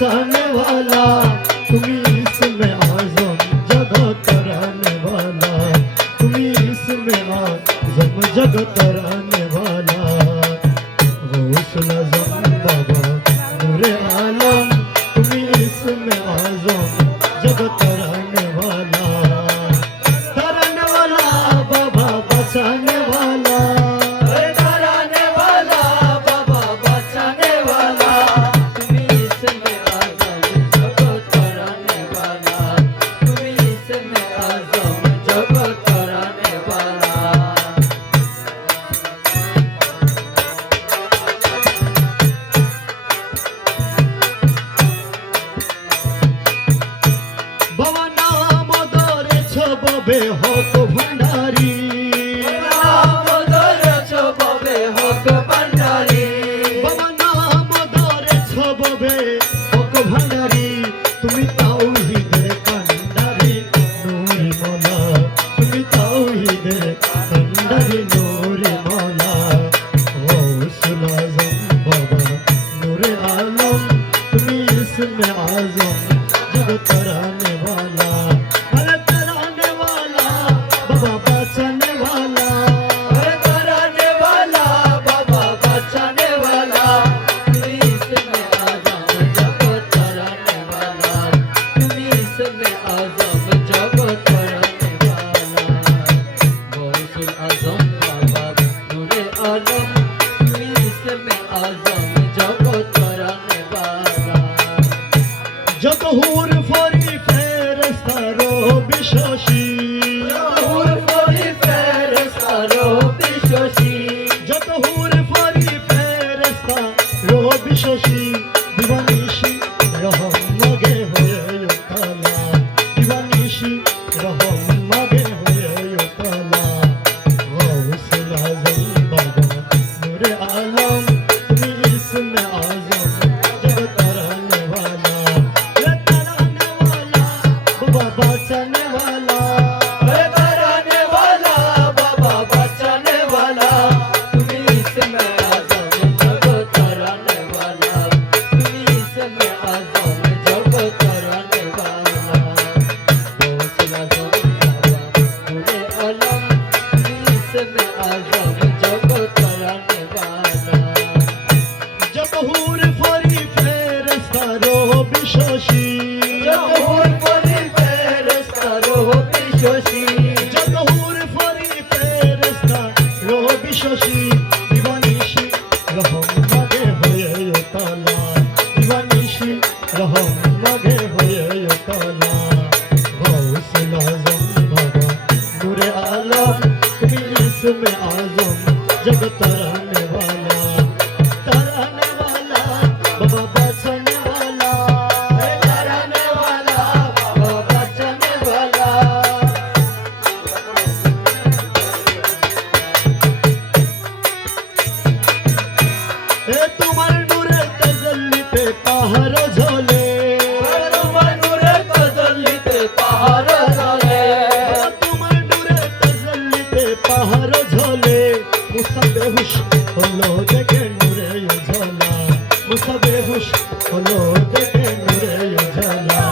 बचाने वाला तुम्ही इसमें आज़म जगत कराने वाला तुम्ही इसमें आज़म जगत कराने वाला गौसुल आज़म बाबा नूरे आलम तुम्ही इसमें आज़म जगत कराने वाला बाबा बचाने वाला कराने वाला बाबा बचाने वाला तुम्ही इसमें आज़म जगत कराने वाला तुम्ही इसमें आज़म जगत कराने वाला बाबा नाम धरेছ बबे हक भंडारी नाम ধরেছ ববে হক ভান্ডারী বাবা নাম ধরেছ ববে হক ভান্ডারি তুমি তাওহীদের কান্ডারি নূরে মওলা তুমি তাওহীদের কান্ডারি নূরে মওলা গৌসুল আজম বাবা নূরে আলম তুমি ইসমে আজম जगत कराने वाला कराने वाला बाबा बचाने वाला कराने वाला बाबा बचाने वाला तुम्ही इसमें आज़म जगत कराने वाला तुम्ही इसमें आज़म जगत कराने वाला गौसुल आज़म बाबा नूरे आलम तुम्ही इसमें आज़म जगत कराने वाला যত হুর ফরি ফেরেশতা রবি শশী হুর ফরি ফেরেশতা রবি শশী যত হুর ফরি ফেরেশতা রবি শশী দিবানিশি রহম মাগে হয়ে তালা দিবানিশি রহম মাগে হয়ে তালা গৌসুল আজম বাবা নূরে আলম তুমি ইসমে আজম জগত कराने वाला बचाने वाला कराने वाला बाबा बचाने वाला तुम्ही इसमें आज़म जगत कराने वाला तुम्ही इसमें आज़म जगत कराने वाला गौसुल आज़म बाबा नूरे आलम तुम्ही इसमें आज़म जगत कराने वाला जब हुर फरी फेरस्ता रबि शशী হুর ফরি ফেরেশতা রবি শশী जब हुर फरी फेरस्ता रबि शशী দিবানিশি রহম মাগে হয়ে তালা দিবানিশি রহম মাগে হয়ে তালা গৌসুল আজম বাবা নূরে আলম তুমি ইসমে আজম জগত कराने वाला बाबा बचाने वाला कराने वाला बाबा बचाने वाला এ তোমার নূরে তাজাল্লিতে পাহাড় ঝলে তোমার নূরে তাজাল্লিতে পাহাড় ঝলে তোমার নূরে তাজাল্লিতে পাহাড় ঝলে মুসা বেহুশ হলো দেখে নূরে ঝলা মুসা বেহুশ হলো দেখে নূরে ঝলা